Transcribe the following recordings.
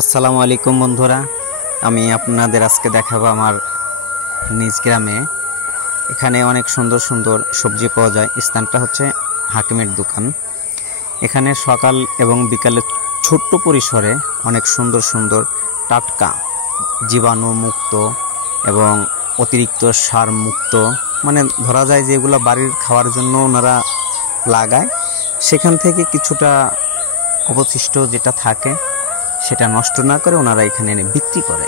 আসসালামু আলাইকুম বন্ধুরা, আমি আপনাদের আজকে দেখাবো আমার নিজ গ্রামে। এখানে অনেক সুন্দর সুন্দর সবজি পাওয়া যায়। স্থানটা হচ্ছে হাকিমের দোকান। এখানে সকাল এবং বিকালে ছোট্ট পরিসরে অনেক সুন্দর সুন্দর টাটকা জীবাণু মুক্ত এবং অতিরিক্ত সার মুক্ত, মানে ধরা যায় যেগুলো বাড়ির খাওয়ার জন্য ওনারা লাগায়, সেখান থেকে কিছুটা অবশিষ্ট যেটা থাকে সেটা নষ্ট না করে ওনারা এখানে এনে বিক্রি করে।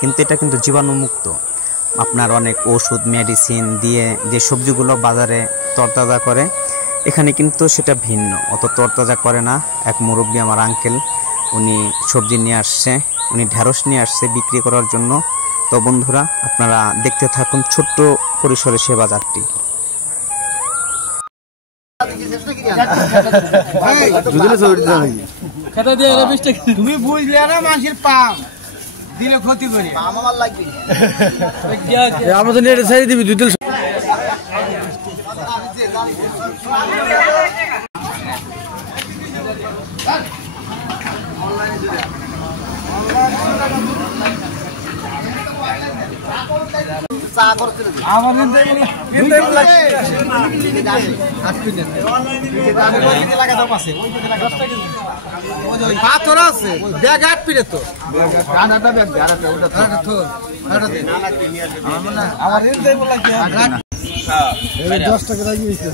কিন্তু এটা কিন্তু জীবাণুমুক্ত। আপনার অনেক ওষুধ মেডিসিন দিয়ে যে সবজিগুলো বাজারে তরতাজা করে, এখানে কিন্তু সেটা ভিন্ন, অত তরতাজা করে না। এক মুরব্বী আমার আঙ্কেল, উনি সবজি নিয়ে আসছে, উনি ঢেঁড়স নিয়ে আসছে বিক্রি করার জন্য। তো বন্ধুরা, আপনারা দেখতে থাকুন ছোট্ট পরিসরে সে বাজারটি। তুমি বুঝলে না, মানুষের পাম দিলে ক্ষতি করে আমরা তো নেটে ছাড়িয়ে দিবি 2 পাথর আছে ব্যাগ 8 পিড়ে তো আমার 10 টাকা লাগিয়েছে।